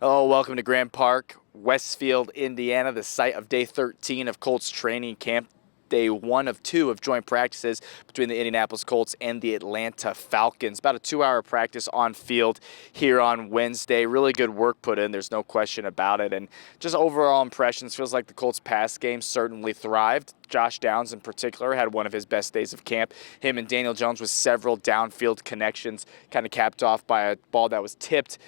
Hello, welcome to Grand Park, Westfield, Indiana, the site of day 13 of Colts training camp. Day 1 of 2 of joint practices between the Indianapolis Colts and the Atlanta Falcons. About a 2-hour practice on field here on Wednesday. Really good work put in, there's no question about it. And just overall impressions, feels like the Colts pass game certainly thrived. Josh Downs in particular had one of his best days of camp. Him and Daniel Jones with several downfield connections, kind of capped off by a ball that was tipped.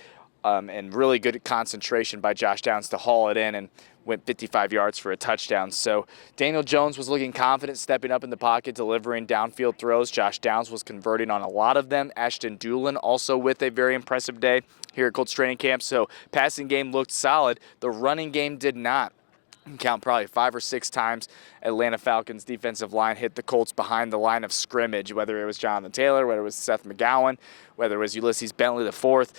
And really good concentration by Josh Downs to haul it in and went 55 yards for a touchdown. So Daniel Jones was looking confident, stepping up in the pocket, delivering downfield throws. Josh Downs was converting on a lot of them. Ashton Doolin also with a very impressive day here at Colts training camp. So passing game looked solid. The running game did not. Count probably 5 or 6 times Atlanta Falcons defensive line hit the Colts behind the line of scrimmage, whether it was Jonathan Taylor, whether it was Seth McGowan, whether it was Ulysses Bentley IV.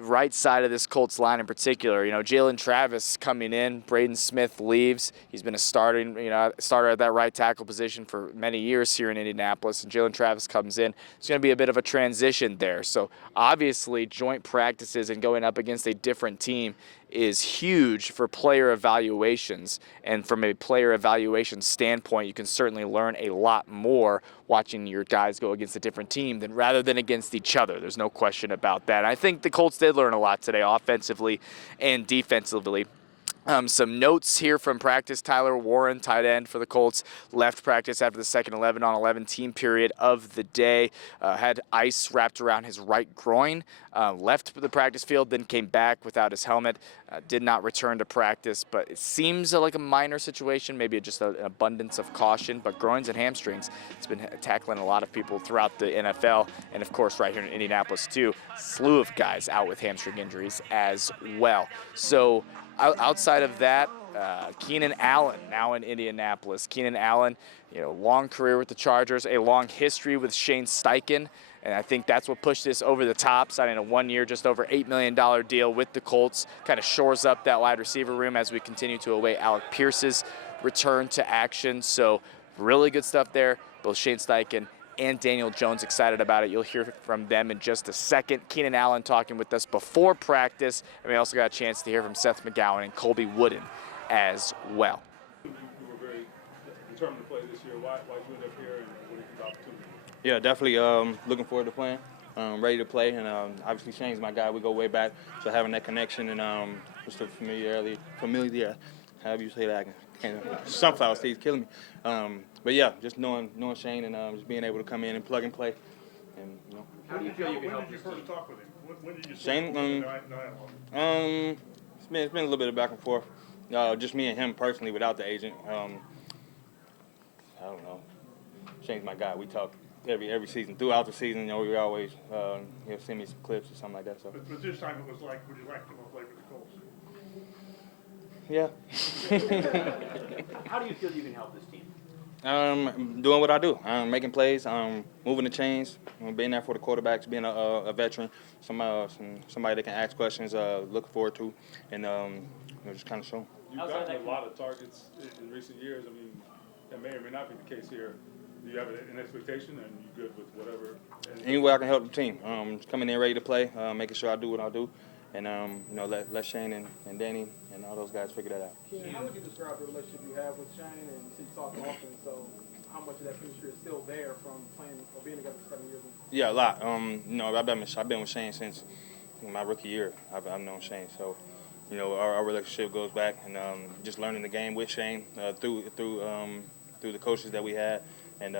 Right side of this Colts line in particular, Jalen Travis coming in, Braden Smith leaves. He's been a starter at that right tackle position for many years here in Indianapolis, and Jalen Travis comes in. It's going to be a bit of a transition there. So obviously joint practices and going up against a different team is huge for player evaluations, and from a player evaluation standpoint, you can certainly learn a lot more watching your guys go against a different team rather than against each other. There's no question about that. I think the Colts did learn a lot today, offensively and defensively. Some notes here from practice. Tyler Warren, tight end for the Colts, left practice after the second 11-on-11 team period of the day. Had ice wrapped around his right groin. Left the practice field, then came back without his helmet. Did not return to practice, but it seems like a minor situation, maybe just an abundance of caution. But groins and hamstrings, it's been tackling a lot of people throughout the NFL, and of course right here in Indianapolis too. Slew of guys out with hamstring injuries as well. So outside of that, Keenan Allen now in Indianapolis. Keenan Allen, long career with the Chargers, a long history with Shane Steichen, and I think that's what pushed this over the top, signing a 1-year, just over $8 million deal with the Colts. Kind of shores up that wide receiver room as we continue to await Alec Pierce's return to action. So really good stuff there. Both Shane Steichen and Daniel Jones excited about it. You'll hear from them in just a second. Keenan Allen talking with us before practice, and we also got a chance to hear from Seth McGowan and Colby Wooden as well. You were very determined to play this year. Why did you end up here, and what do you think about the opportunity? Yeah, definitely looking forward to playing. Ready to play, and obviously Shane's my guy. We go way back, so having that connection and just the familiar, however you say that. Sunflower seeds killing me. But yeah, just knowing Shane and just being able to come in and plug and play. And How do you feel you can help When did you this first team? talk with him? When did you Shane, it's been a little bit of back and forth. Just me and him personally, without the agent. I don't know. Shane's my guy. We talk every season. Throughout the season, we always he'll send me some clips or something like that. So. But this time it was like, would you like to come and play for the Colts? Yeah. How do you feel you can help this team? Doing what I do. Making plays, moving the chains, being there for the quarterbacks, being a veteran, somebody that can ask questions, look forward to, and just kind of show them. You've gotten a lot of targets in recent years. I mean, that may or may not be the case here. Do you have an expectation, and you good with whatever? Any way I can help the team. Coming in ready to play, making sure I do what I do, and let Shane and Danny and all those guys figure that out. Keenan, how would you describe the relationship you have with Shane? And you talk often, so how much of that chemistry is still there from playing or being together for 7 years? Yeah, a lot. I've been with Shane since my rookie year. I've known Shane, so our relationship goes back, and just learning the game with Shane through the coaches that we had, and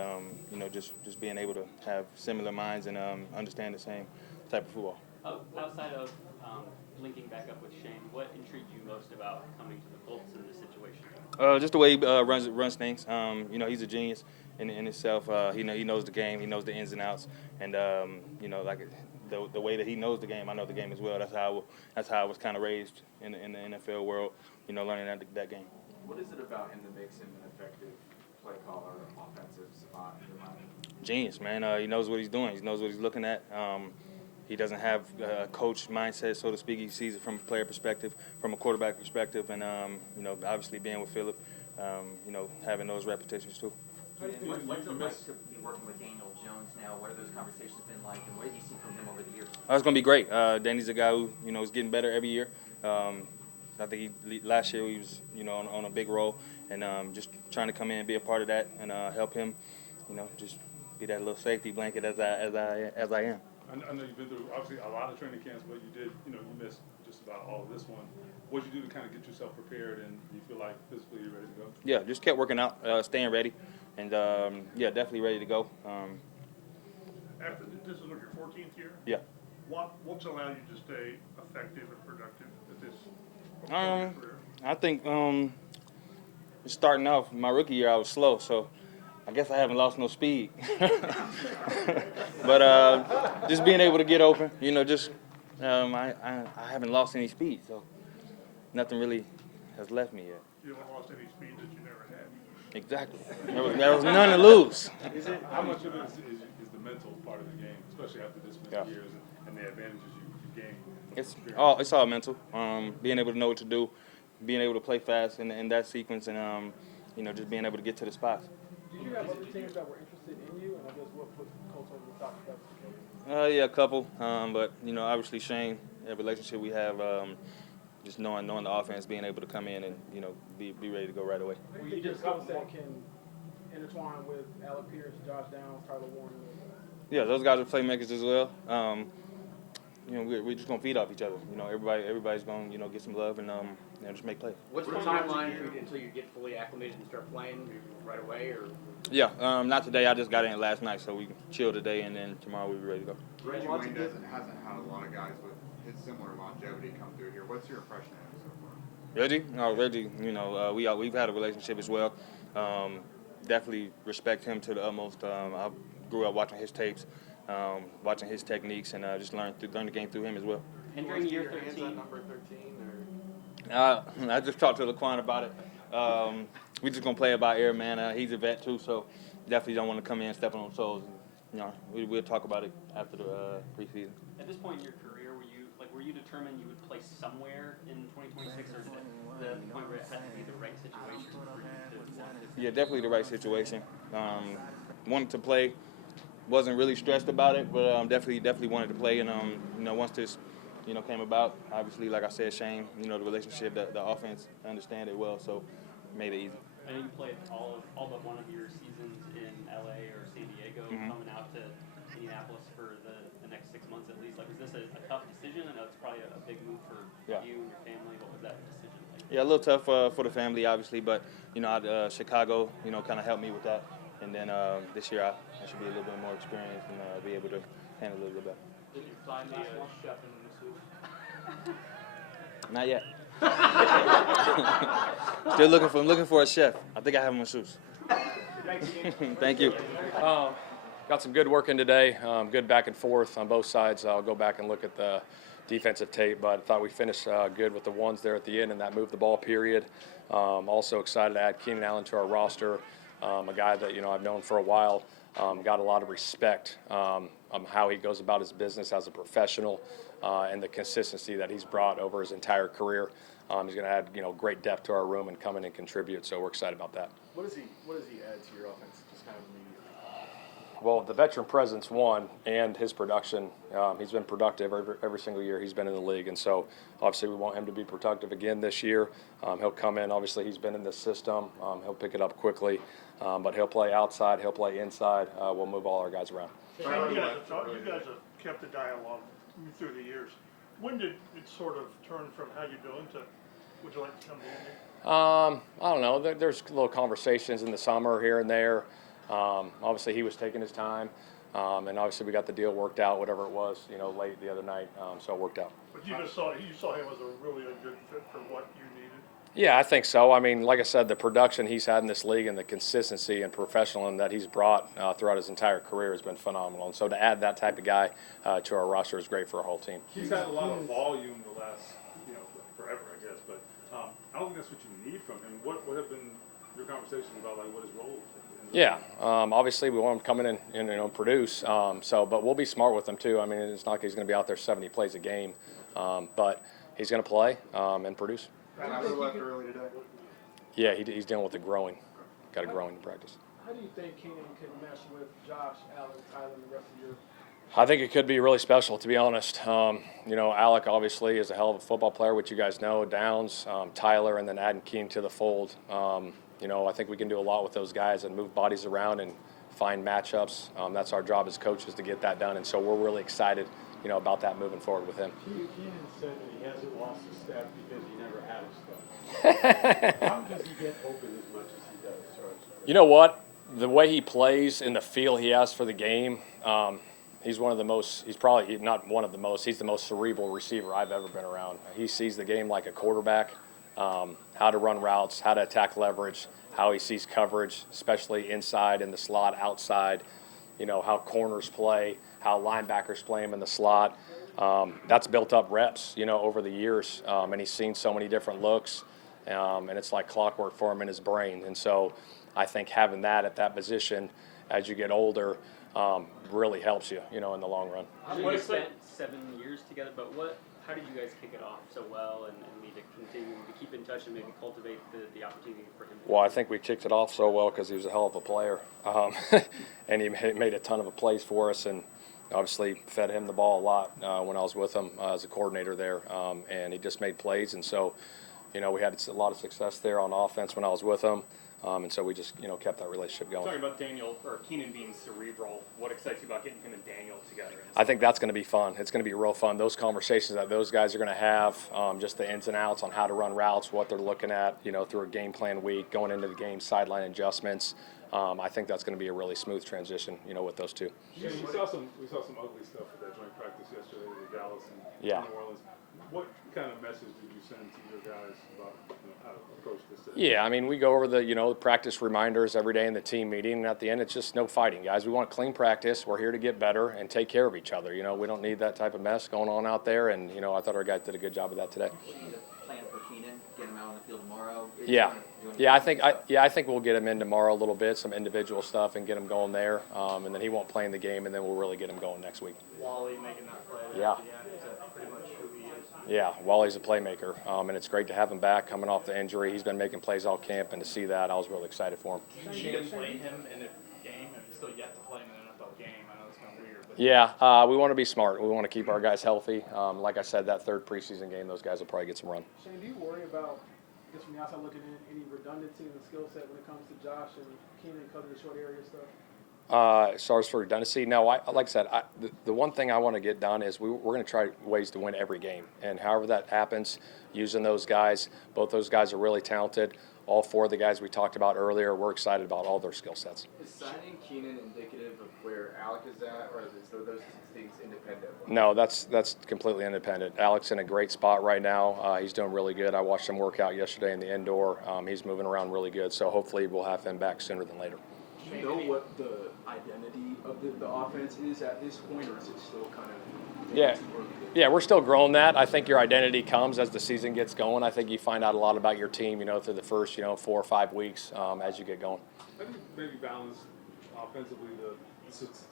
just being able to have similar minds and understand the same type of football. Outside of linking back up with Shane, what intrigued you most about coming to the Colts in this situation? Just the way he runs things. He's a genius in itself. He knows the game. He knows the ins and outs. And like the way that he knows the game, I know the game as well. That's how I was kind of raised in the NFL world. Learning that game. What is it about him that makes him an effective play caller, offensive savant in your mind? Genius, man. He knows what he's doing. He knows what he's looking at. He doesn't have a coach mindset, so to speak. He sees it from a player perspective, from a quarterback perspective, and obviously being with Phillip, having those repetitions too. What's it like to be working with Daniel Jones now? What have those conversations been like, and what have you seen from him over the years? It's going to be great. Danny's a guy who, is getting better every year. I think last year he was, on a big role, and just trying to come in and be a part of that and help him, just be that little safety blanket as I am. I know you've been through obviously a lot of training camps, but you did, you missed just about all of this one. What did you do to kind of get yourself prepared, and do you feel like physically you're ready to go? Yeah, just kept working out, staying ready, and definitely ready to go. After this is what, your 14th year? Yeah. What's allowed you to stay effective and productive at this career? I think starting off my rookie year, I was slow, so I guess I haven't lost no speed. But just being able to get open, I haven't lost any speed, so nothing really has left me yet. You haven't lost any speed that you never had. Exactly. There was none to lose. How much of it is the mental part of the game, especially after this many years and the advantages you gained? It's all mental. Being able to know what to do, being able to play fast in that sequence, and just being able to get to the spots. Did you have other teams that were interested in you, and I guess what put the Colts over the top of that? Yeah, a couple. But obviously Shane, that relationship we have, just knowing the offense, being able to come in and be ready to go right away. Who you just skill set can intertwine with Alec Pierce, Josh Downs, Tyler Warren? Yeah, those guys are playmakers as well. We're just gonna feed off each other. Everybody's gonna get some love and just make plays. What's the timeline until you get fully acclimated and start playing right away, or? Yeah, not today. I just got in last night, so we can chill today, and then tomorrow we'll be ready to go. Reggie Wayne hasn't had a lot of guys with his similar longevity come through here. What's your impression of him so far? Reggie? No, Reggie, we've had a relationship as well. Definitely respect him to the utmost. I grew up watching his tapes, watching his techniques, and just learned the game through him as well. Entering year 13. Number 13, or? I just talked to Laquan about it. We just gonna play it by ear, man. He's a vet too, so definitely don't want to come in stepping on toes. We'll talk about it after the preseason. At this point in your career, were you determined you would play somewhere in 2026, or the point where it had to be the right situation for you to want to? Yeah, definitely the right situation. Wanted to play, wasn't really stressed about it, but definitely wanted to play. And once this came about, obviously, like I said, Shane, the relationship, the offense, understand it well, so made it easy. I know you played all but one of your seasons in LA or San Diego, coming out to Indianapolis for the next 6 months at least. Like, was this a tough decision? I know it's probably a big move for you and your family. What was that decision like? Yeah, a little tough for the family, obviously, but Chicago, kind of helped me with that. And then this year I should be a little bit more experienced and be able to handle it a little better. Did you find the chef in the suit? Not yet. Still looking for a chef. I think I have masseuse. Thank you. Got some good work in today. Good back and forth on both sides. I'll go back and look at the defensive tape, but I thought we finished good with the ones there at the end and that moved the ball period. Also excited to add Keenan Allen to our roster, a guy that I've known for a while. Got a lot of respect on how he goes about his business as a professional and the consistency that he's brought over his entire career. He's going to add great depth to our room and come in and contribute. So we're excited about that. What does he add to your offense, just kind of immediately? Well, the veteran presence, one, and his production. He's been productive every single year he's been in the league, and so obviously we want him to be productive again this year. He'll come in. Obviously, he's been in this system. He'll pick it up quickly, but he'll play outside. He'll play inside. We'll move all our guys around. You guys have kept the dialogue through the years. When did it sort of turn from how you doing to would you like to come to Indy? I don't know. There's little conversations in the summer here and there. Obviously, he was taking his time, and obviously we got the deal worked out, whatever it was, late the other night, so it worked out. But you saw him as a good fit for what you needed? Yeah, I think so. I mean, like I said, the production he's had in this league and the consistency and professionalism that he's brought throughout his entire career has been phenomenal. And so to add that type of guy to our roster is great for our whole team. He's had a lot of volume the last, forever, I guess. But I don't think that's what you need from him. What have been your conversations about, like, what his role is? Yeah, obviously we want him to come in and produce. But we'll be smart with him too. I mean, it's not like he's going to be out there 70 plays a game, but he's going to play and produce. Left early today. Yeah, he's dealing with the growing. Got a growing in practice. How do you think Keenan can mesh with Josh, Allen, Tyler, and the rest of your I think it could be really special, to be honest. Alec obviously is a hell of a football player, which you guys know. Downs, Tyler, and then adding Keenan to the fold. I think we can do a lot with those guys and move bodies around and find matchups. That's our job as coaches to get that done, and so we're really excited, about that moving forward with him. Keenan said that he hasn't lost his step because he never had his step. How does he get open as much as he does? You know what? The way he plays and the feel he has for the game, he's one of the most, he's probably not one of the most, he's the most cerebral receiver I've ever been around. He sees the game like a quarterback, how to run routes, how to attack leverage, how he sees coverage, especially inside in the slot, outside, how corners play, how linebackers play him in the slot. That's built up reps, over the years, and he's seen so many different looks, and it's like clockwork for him in his brain. And so I think having that at that position as you get older really helps you, in the long run. You guys spent 7 years together, but how did you guys kick it off so well and need to continue to keep in touch and maybe cultivate the opportunity for him? Well, I think we kicked it off so well because he was a hell of a player, and he made a ton of plays for us, and obviously fed him the ball a lot when I was with him as a coordinator there, and he just made plays, and so we had a lot of success there on offense when I was with him. And so we just, kept that relationship going. Talking about Keenan being cerebral, what excites you about getting him and Daniel together? I think that's going to be fun. It's going to be real fun. Those conversations that those guys are going to have, just the ins and outs on how to run routes, what they're looking at, through a game plan week, going into the game, sideline adjustments. I think that's going to be a really smooth transition, with those two. Yeah, we saw some ugly stuff at that joint practice yesterday with Dallas and New Orleans. What kind of message did you send to your guys about how to approach this? Yeah, I mean, we go over the practice reminders every day in the team meeting, and at the end, it's just no fighting, guys. We want clean practice. We're here to get better and take care of each other. We don't need that type of mess going on out there, and I thought our guys did a good job of that today. Plan for Keenan, get him out on the field tomorrow. I think we'll get him in tomorrow a little bit, some individual stuff, and get him going there, and then he won't play in the game, and then we'll really get him going next week. Wally making that play. Yeah. Is that pretty much who he is? Yeah, Wally's a playmaker, and it's great to have him back coming off the injury. He's been making plays all camp, and to see that, I was really excited for him. Shane played him in a game, and he's still yet to play in an NFL game. I know it's kind of weird. But Yeah, we want to be smart. We want to keep our guys healthy. Like I said, that third preseason game, those guys will probably get some run. Shane, do you worry about, just from the outside looking in, any redundancy in the skill set when it comes to Josh and Keenan covering the short area stuff? As far as for redundancy, no. Like I said, the one thing I want to get done is we're going to try ways to win every game, and however that happens, using those guys. Both those guys are really talented. All four of the guys we talked about earlier, we're excited about all their skill sets. Is signing Keenan indicative of where Alec is at, or is those things independent? No, that's completely independent. Alec's in a great spot right now. He's doing really good. I watched him work out yesterday in the indoor. He's moving around really good, so hopefully we'll have him back sooner than later. do you know what the identity of the offense is at this point, or is it still kind of Yeah, we're still growing that. I think your identity comes as the season gets going. I think you find out a lot about your team, through the first, 4 or 5 weeks as you get going. I think maybe balance offensively the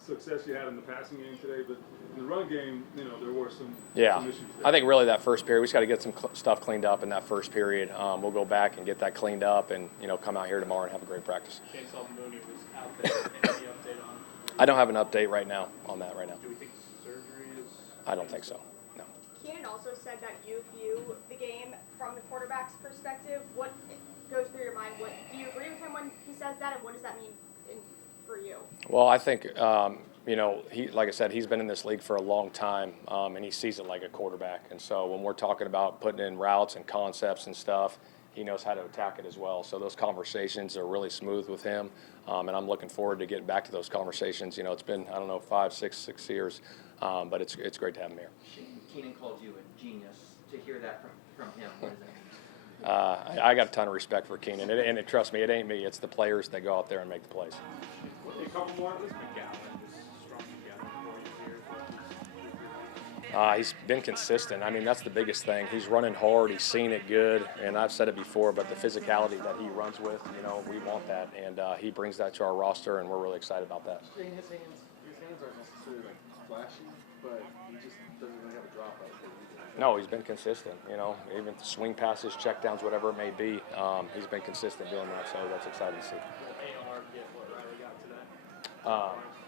success you had in the passing game today, but in the run game, there were some issues there. I think really that first period, we just got to get some stuff cleaned up in that first period. We'll go back and get that cleaned up and, come out here tomorrow and have a great practice. Chainsaw Mooney was out there? Any update on? I don't have an update right now on that right now. Do we think surgery is? I don't think so, no. Keenan also said that you view the game from the quarterback's perspective. What goes through your mind? Do you agree with him when he says that, and what does that mean for you? Well, I think, he, like I said, he's been in this league for a long time, and he sees it like a quarterback. And so when we're talking about putting in routes and concepts and stuff, he knows how to attack it as well. So those conversations are really smooth with him, and I'm looking forward to getting back to those conversations. It's been, 6 years, but it's great to have him here. Keenan called you a genius. To hear that from him, what does that mean? I got a ton of respect for Keenan, and trust me, it ain't me. It's the players that go out there and make the plays. A couple more. Let's McGowan just strung together 4 years. He's been consistent. That's the biggest thing. He's running hard. He's seen it good, and I've said it before, but the physicality that he runs with, we want that, and he brings that to our roster, and we're really excited about that. His hands aren't necessarily flashy, but he just doesn't really have a drop out there. No, he's been consistent. Even swing passes, checkdowns, whatever it may be, he's been consistent doing that. So that's exciting to see. AR get what Riley got today?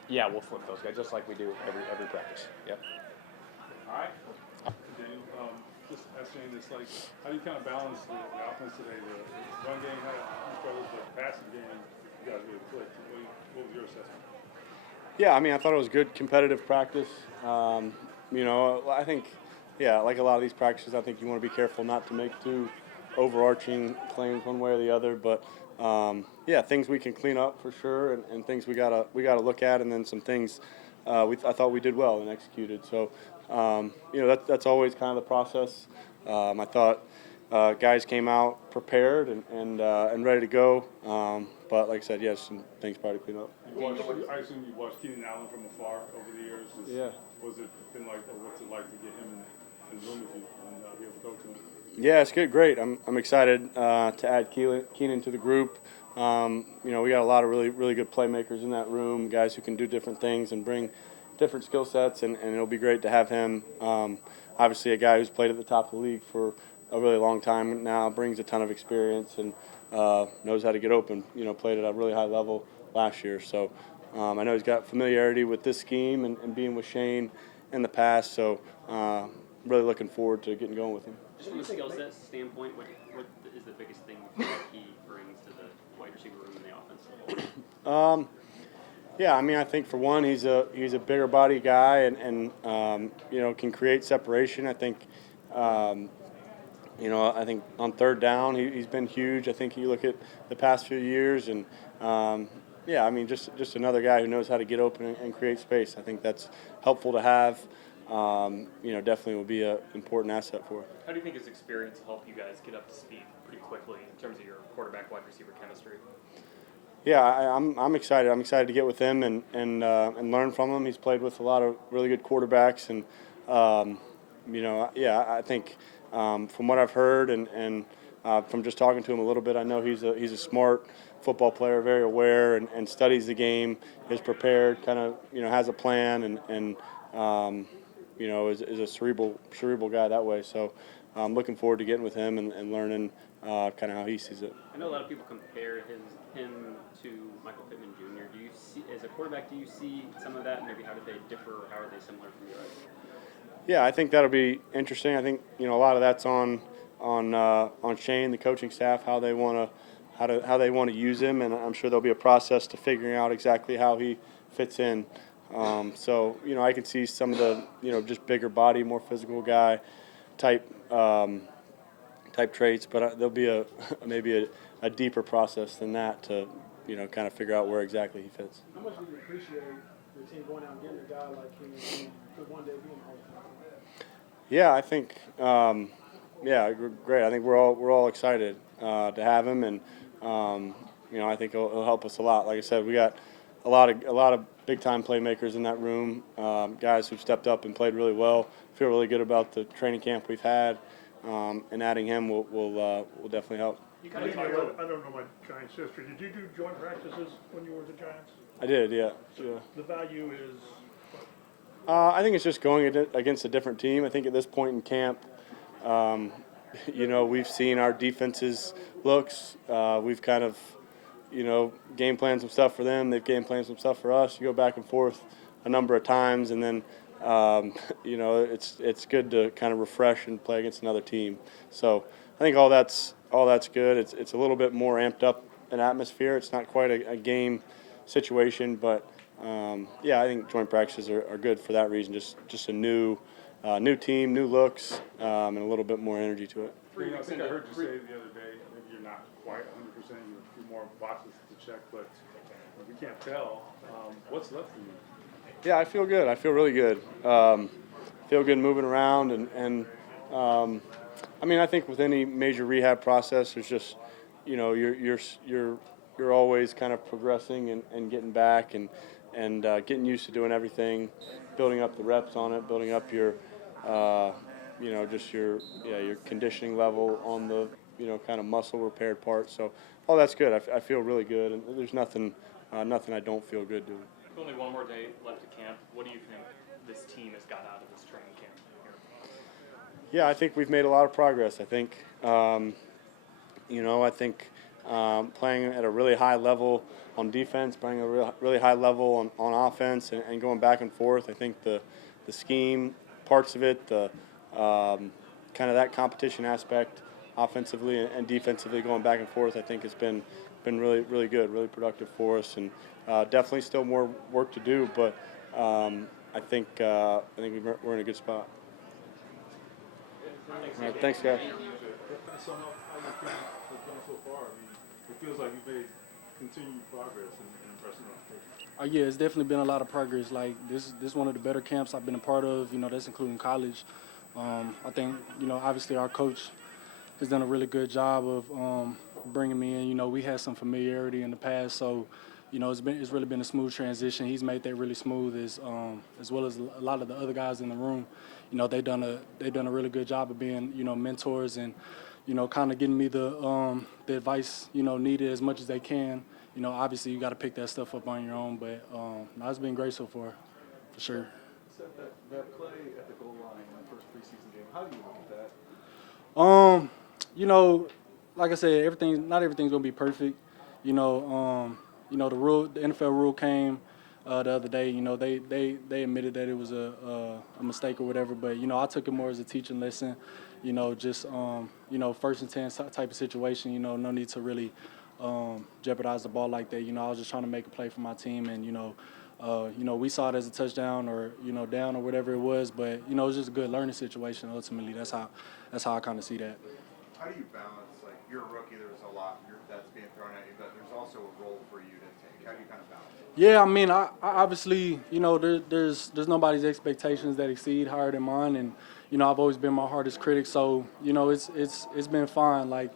Yeah, we'll flip those guys just like we do every practice. Yep. All right. Daniel, just asking this, like, how do you kind of balance the offense today? The run game had struggles, but the passing game, you guys really clicked. What was your assessment? Yeah, I mean, I thought it was good competitive practice. You know, I think, yeah, like a lot of these practices, I think you want to be careful not to make too overarching claims one way or the other. But yeah, things we can clean up for sure, and things we gotta look at, and then some things I thought we did well and executed. So you know, that's always kind of the process. I thought guys came out prepared and ready to go. But like I said, yes, some things probably to clean up. I assume you watched Keenan Allen from afar over the years. Yeah. Was it been like, or what's it like to get him in the room with you and be able to go to him? Yeah, it's good, great. I'm excited to add Keenan to the group. You know, we got a lot of really good playmakers in that room, guys who can do different things and bring different skill sets, and it'll be great to have him. Obviously, a guy who's played at the top of the league for a really long time now, brings a ton of experience and knows how to get open. You know, played at a really high level last year, so I know he's got familiarity with this scheme and being with Shane in the past. So really looking forward to getting going with him. Just from a skill set standpoint, what is the biggest thing that he brings to the wide receiver room in the offense? Yeah, I mean, I think for one, he's a bigger body guy and you know, can create separation. I think you know, I think on third down he's been huge. I think you look at the past few years, and yeah, I mean, just another guy who knows how to get open and create space. I think that's helpful to have. You know, definitely will be an important asset for us. How do you think his experience will help you guys get up to speed pretty quickly in terms of your quarterback wide receiver chemistry? Yeah, I'm excited. I'm excited to get with him and learn from him. He's played with a lot of really good quarterbacks, and you know, yeah, I think from what I've heard and from just talking to him a little bit, I know he's a smart football player, very aware and studies the game, is prepared, kind of, you know, has a plan and you know, is a cerebral guy that way. So I'm looking forward to getting with him and learning kind of how he sees it. I know a lot of people compare him to Michael Pittman Jr. Do you see, as a quarterback, do you see some of that? Maybe how do they differ, or how are they similar from your eyes? Yeah, I think that'll be interesting. I think, you know, a lot of that's on Shane, the coaching staff, how they want to use him, and I'm sure there'll be a process to figuring out exactly how he fits in. So, you know, I can see some of the, you know, just bigger body, more physical guy type traits, but there'll be maybe a deeper process than that to, you know, kind of figure out where exactly he fits. How much do you appreciate your team going out and getting a guy like him and could one day be in the Hall of Fame? Yeah, I think, yeah, great. I think we're all excited to have him, and you know, I think it'll help us a lot. Like I said, we got a lot of big time playmakers in that room, guys who've stepped up and played really well. Feel really good about the training camp we've had, and adding him will definitely help. You kind of I don't know my Giants history. Did you do joint practices when you were with the Giants? I did, yeah. So the value is I think it's just going against a different team. I think at this point in camp, you know, we've seen our defense's looks. We've kind of, you know, game planned some stuff for them. They've game planned some stuff for us. You go back and forth a number of times, and then, you know, it's good to kind of refresh and play against another team. So I think all that's good. It's a little bit more amped up an atmosphere. It's not quite a game situation, but yeah, I think joint practices are good for that reason. Just a new team, new looks, and a little bit more energy to it. I think I heard you say the other day, maybe you're not quite 100%, you're more boxes to check, but we can't tell. What's left for you? Yeah, I feel good. I feel really good. Feel good moving around, and I mean, I think with any major rehab process, there's just, you know, you're always kind of progressing and getting back and getting used to doing everything, building up the reps on it, building up your, you know, just your conditioning level on the, you know, kind of muscle repaired part. So all that's good. I feel really good, and there's nothing I don't feel good doing. Only one more day left to camp. What do you think this team has got out of this training camp here? Yeah, I think we've made a lot of progress. I think, you know, I think playing at a really high level on defense, playing a really high level on offense, and going back and forth. I think the scheme parts of it, the kind of that competition aspect, offensively and defensively, going back and forth, I think has been really good, really productive for us, and definitely still more work to do. But I think we're in a good spot. All right, thanks, guys. So how you feel going so far? I mean, it feels like you've made continued progress and impressing on the Yeah, it's definitely been a lot of progress. Like this is one of the better camps I've been a part of. That's including college. I think obviously our coach has done a really good job of bringing me in. We had some familiarity in the past, so it's really been a smooth transition. He's made that really smooth as well as a lot of the other guys in the room. They've done a really good job of being mentors and kind of getting me the advice needed as much as they can. Obviously you got to pick that stuff up on your own, but it's been great so far, for sure. That play at the goal line in the first preseason game, how do you look at that? Like I said, not everything's gonna be perfect. The NFL rule came the other day. They admitted that it was a mistake or whatever, but I took it more as a teaching lesson. Just first and 10 type of situation. No need to really jeopardize the ball like that. I was just trying to make a play for my team, and we saw it as a touchdown or down or whatever it was, but it was just a good learning situation. Ultimately, that's how I kind of see that. How do you balance, like, you're a rookie, there's a lot that's being thrown at you, but there's also a role for you to take. How do you kind of balance it? Yeah, I mean, I obviously, there's nobody's expectations that exceed higher than mine, and I've always been my hardest critic, so it's been fine. Like,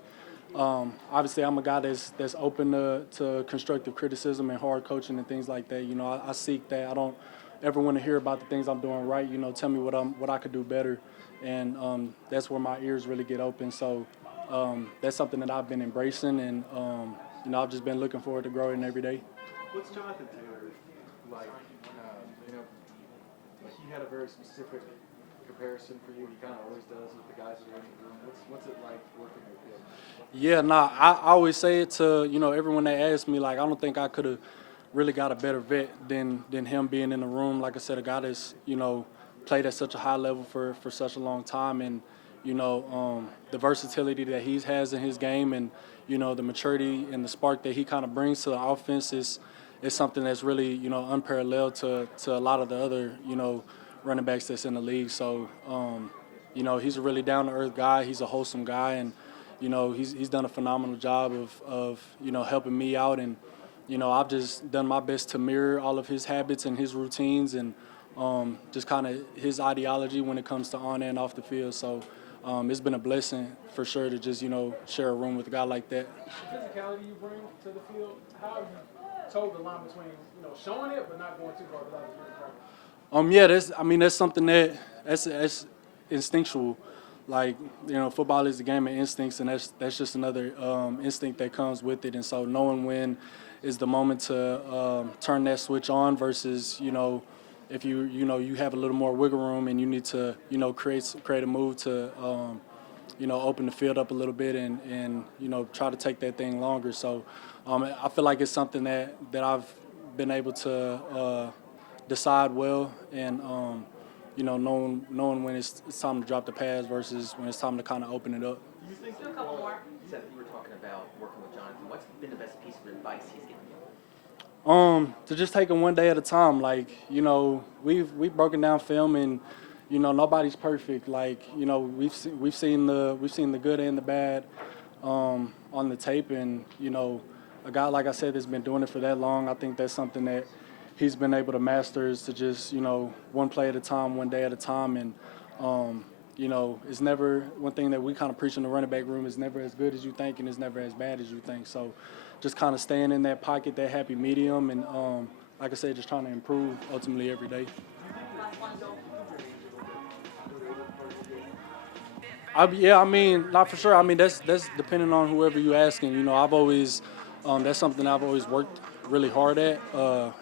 obviously, I'm a guy that's open to constructive criticism and hard coaching and things like that. I seek that. I don't ever want to hear about the things I'm doing right. Tell me what I could do better, and that's where my ears really get open. So that's something that I've been embracing, and I've just been looking forward to growing every day. What's Jonathan Taylor like? He had a very specific comparison for you. He kind of always does with the guys that are in the room. What's it like working with him? Yeah, I always say it to everyone that asks me. Like, I don't think I could have really got a better vet than him being in the room. Like I said, a guy that's played at such a high level for such a long time, and the versatility that he has in his game, and the maturity and the spark that he kind of brings to the offense is something that's really unparalleled to a lot of the other running backs that's in the league. So he's a really down to earth guy. He's a wholesome guy, and he's done a phenomenal job of helping me out, and I've just done my best to mirror all of his habits and his routines, and just kind of his ideology when it comes to on and off the field. So it's been a blessing for sure to just share a room with a guy like that. The physicality you bring to the field, how have you told the line between showing it but not going too far without it? That's something that's instinctual. Like, football is a game of instincts, and that's just another instinct that comes with it. And so knowing when is the moment to turn that switch on versus, if you have a little more wiggle room and you need to, create a move to, open the field up a little bit and try to take that thing longer. So I feel like it's something that I've been able to decide well, and knowing when it's time to drop the pass versus when it's time to kind of open it up. Do you think a couple more? Seth, you were talking about working with Jonathan. What's been the best piece of advice he's given you? To just take it one day at a time. Like, we've broken down film, and nobody's perfect. Like, we've seen the good and the bad on the tape, and a guy like I said that's been doing it for that long, I think that's something that he's been able to master, is to just one play at a time, one day at a time, and it's never one thing that we kind of preach in the running back room is never as good as you think, and it's never as bad as you think. So just kind of staying in that pocket, that happy medium, and like I said, just trying to improve ultimately every day. Not for sure. That's depending on whoever you're asking. I've always that's something I've always worked really hard at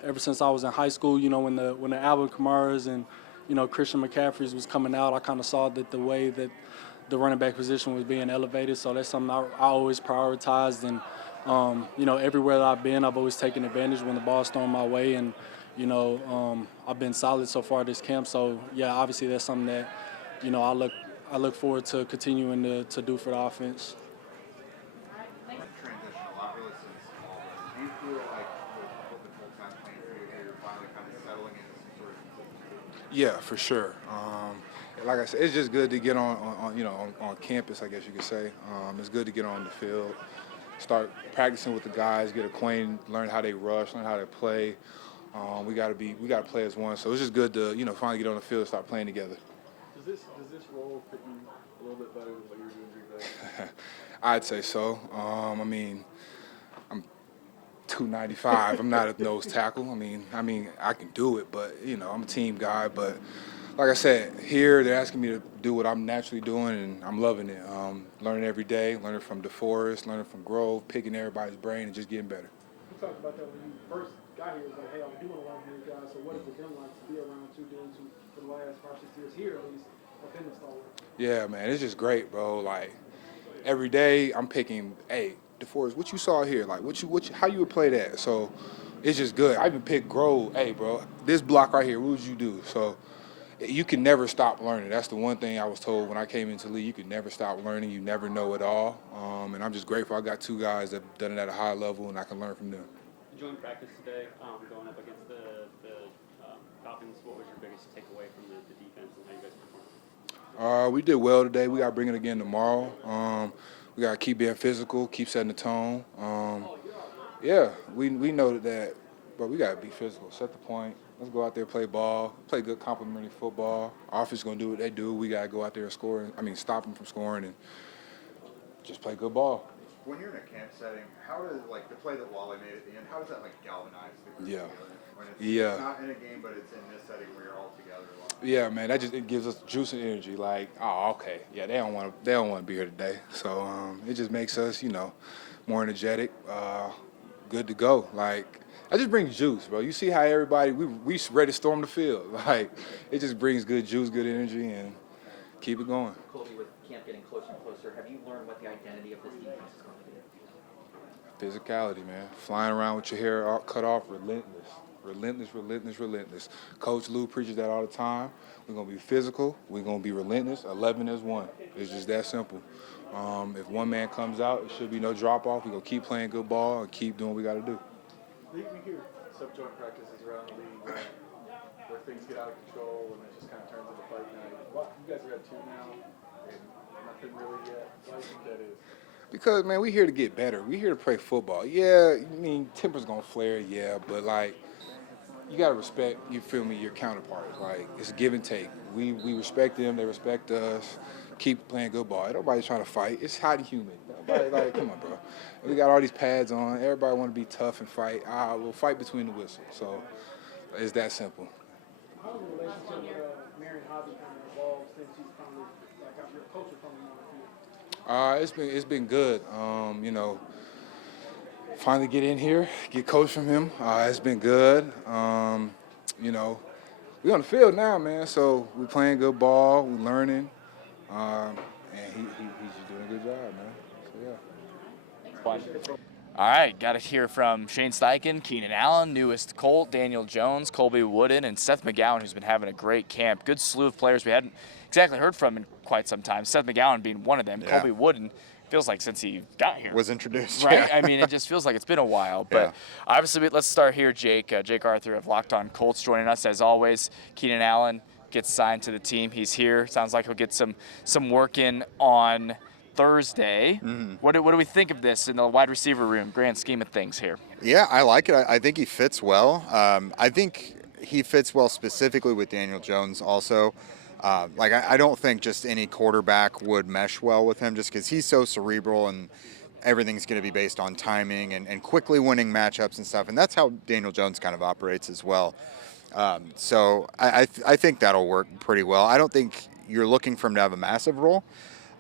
ever since I was in high school. When the Alvin Kamaras and Christian McCaffrey's was coming out, I kind of saw that the way that the running back position was being elevated. So that's something I always prioritized, and everywhere that I've been, I've always taken advantage when the ball's thrown my way, and I've been solid so far this camp. So yeah, obviously that's something that I look forward to continuing to do for the offense. Transition a lot really since Auburn. Do you feel like with the full-time playing for you here, you're finally kind of settling into some sort of consistency? Yeah, for sure. Like I said, it's just good to get on campus, I guess you could say. It's good to get on the field, start practicing with the guys, get acquainted, learn how they rush, learn how they play. We got to play as one. So it's just good to finally get on the field and start playing together. Does this role fit you a little bit better than what you were doing during that? I'd say so. I'm 295. I'm not a nose tackle. I can do it, but I'm a team guy. But like I said, here they're asking me to do what I'm naturally doing, and I'm loving it. Learning every day, learning from DeForest, learning from Grove, picking everybody's brain, and just getting better. You talked about that when you first got here. It was like, hey, I do want to learn from these guys. So what has it been like to be around two dudes who, for the last 5-6 years here at least, have been the stalwart? Yeah, man, it's just great, bro. Like every day, I'm picking, hey, DeForest, what you saw here? Like, how you would play that? So it's just good. I even picked Grove. Hey, bro, this block right here, what would you do? So you can never stop learning. That's the one thing I was told when I came into the league. You can never stop learning. You never know it all. And I'm just grateful. I got two guys that have done it at a high level, and I can learn from them. Joint practice today, going up against the Falcons. What was your biggest takeaway from the defense and how you guys performed? We did well today. We got to bring it again tomorrow. We got to keep being physical, keep setting the tone. We know that, but we got to be physical, set the point. Let's go out there, play ball, play good complementary football. Offense is going to do what they do. We got to go out there and score. Stop them from scoring and just play good ball. When you're in a camp setting, how does the play that Wally made at the end? How does that galvanize the group together? When it's not in a game, but it's in this setting where you're all together a lot. Yeah, man, it gives us juice and energy. Like, oh, okay, yeah, they don't want to be here today. So it just makes us, more energetic, good to go. Like, that just brings juice, bro. You see how everybody we ready to storm the field. Like, it just brings good juice, good energy, and keep it going. Colby, with camp getting closer and closer, have you learned what the identity of this defense is going to be? Physicality, man. Flying around with your hair all cut off, relentless. Coach Lou preaches that all the time. We're going to be physical. We're going to be relentless. 11 is one. It's just that simple. If one man comes out, it should be no drop-off. We're going to keep playing good ball and keep doing what we got to do. We hear subjoint practices around the league where things get out of control and it just kind of turns into fight night. You guys are at 2 now and nothing really yet. Why do you think that is? Because, man, we're here to get better. We're here to play football. Yeah, temper's going to flare, yeah, but, you got to respect, you feel me, your counterparts. It's a give and take. We respect them. They respect us. Keep playing good ball. Nobody's trying to fight. It's highly human. Nobody, come on, bro. We got all these pads on. Everybody want to be tough and fight. We'll fight between the whistles. So it's that simple. How has the relationship with Marion Hobby kind of evolved since she's finally got your culture coming on the field? It's been good. Finally get in here, get coached from him. It's been good. We on the field now, man. So we playing good ball. We learning, and he's just doing a good job, man. So yeah. All right, got to hear from Shane Steichen, Keenan Allen, newest Colt, Daniel Jones, Colby Wooden, and Seth McGowan, who's been having a great camp. Good slew of players we hadn't exactly heard from in quite some time. Seth McGowan being one of them. Yeah. Colby Wooden feels like since he got here. Was introduced. Right? Yeah. It just feels like it's been a while. But obviously, let's start here, Jake. Jake Arthur of Locked On Colts joining us as always. Keenan Allen gets signed to the team. He's here. Sounds like he'll get some work in on Thursday. Mm-hmm. What do we think of this in the wide receiver room, grand scheme of things here? Yeah, I like it. I think he fits well. I think he fits well specifically with Daniel Jones also. I don't think just any quarterback would mesh well with him just because he's so cerebral and everything's going to be based on timing and quickly winning matchups and stuff. And that's how Daniel Jones kind of operates as well. So I think that'll work pretty well. I don't think you're looking for him to have a massive role.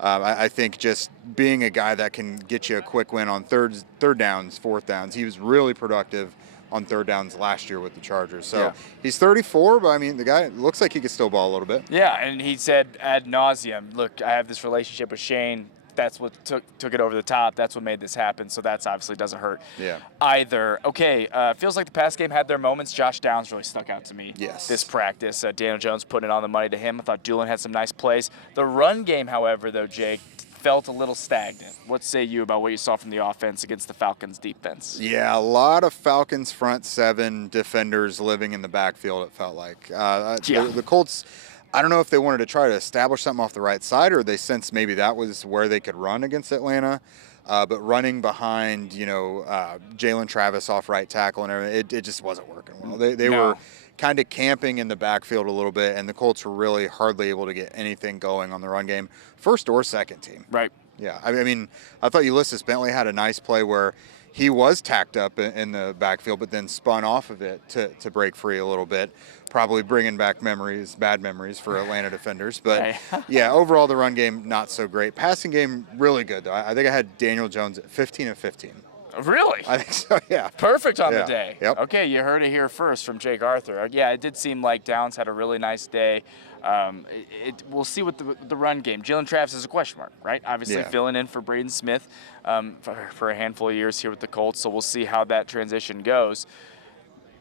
I think just being a guy that can get you a quick win on third downs, fourth downs. He was really productive on third downs last year with the Chargers. So he's 34, but the guy looks like he could still ball a little bit. Yeah, and he said ad nauseum, look, I have this relationship with Shane. that's what took it over the top. That's what made this happen. So that's obviously doesn't hurt Yeah. either. Okay, feels like the pass game had their moments. Josh Downs really stuck out to me this practice. Daniel Jones putting it on the money to him. I thought Doolin had some nice plays. The run game, however, though, Jake, felt a little stagnant. What say you about what you saw from the offense against the Falcons defense? Yeah, a lot of Falcons front seven defenders living in the backfield, it felt like. The Colts, I don't know if they wanted to try to establish something off the right side or they sensed maybe that was where they could run against Atlanta. But running behind, Jalen Travis off right tackle and everything, it just wasn't working well. They were kind of camping in the backfield a little bit, and the Colts were really hardly able to get anything going on the run game, first or second team. Right. Yeah, I mean, I thought Ulysses Bentley had a nice play where he was tacked up in the backfield, but then spun off of it to break free a little bit, probably bringing back bad memories for Atlanta defenders. But, yeah, overall the run game, not so great. Passing game, really good, though. I think I had Daniel Jones at 15 of 15. Really? I think so, yeah. Perfect on the day. Yep. Okay, you heard it here first from Jake Arthur. Yeah, it did seem like Downs had a really nice day. We'll see what the run game. Jalen Travis is a question mark, right? Obviously filling in for Braden Smith for a handful of years here with the Colts, so we'll see how that transition goes.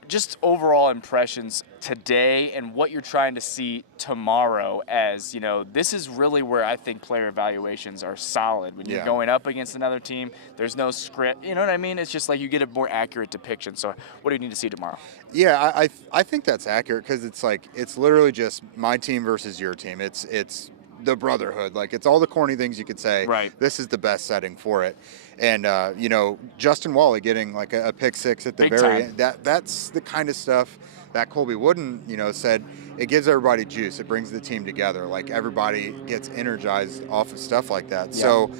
Just overall impressions today and what you're trying to see tomorrow as, this is really where I think player evaluations are solid. When you're going up against another team, there's no script. You know what I mean? It's just like you get a more accurate depiction. So what do you need to see tomorrow? Yeah, I think that's accurate because it's literally just my team versus your team. It's the brotherhood. Like, it's all the corny things you could say. Right. This is the best setting for it. And, Justin Wally getting like a pick six at the Big very time. end. That's the kind of stuff that Colby Wooden, said it gives everybody juice. It brings the team together. Like, everybody gets energized off of stuff like that. Yeah. So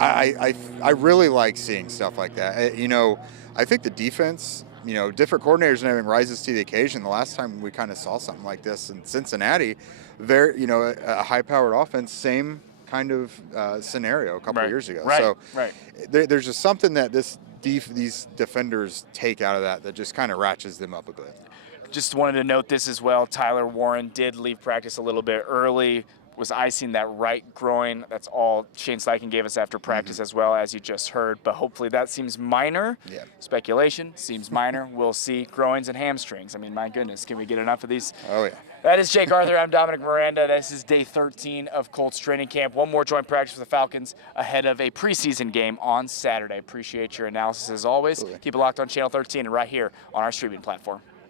I really like seeing stuff like that. I think the defense, different coordinators and everything rises to the occasion. The last time we kind of saw something like this in Cincinnati, a high-powered offense, same kind of scenario a couple of years ago. So there's just something that these defenders take out of that just kind of ratchets them up a bit. Just wanted to note this as well. Tyler Warren did leave practice a little bit early, was icing that right groin. That's all Shane Steichen gave us after practice as well, as you just heard. But hopefully that seems minor. Yeah. Speculation seems minor. We'll see. Groins and hamstrings. I mean, my goodness, can we get enough of these? Oh, yeah. That is Jake Arthur. I'm Dominic Miranda. This is day 13 of Colts training camp. One more joint practice for the Falcons ahead of a preseason game on Saturday. Appreciate your analysis as always. Keep it locked on Channel 13 and right here on our streaming platform.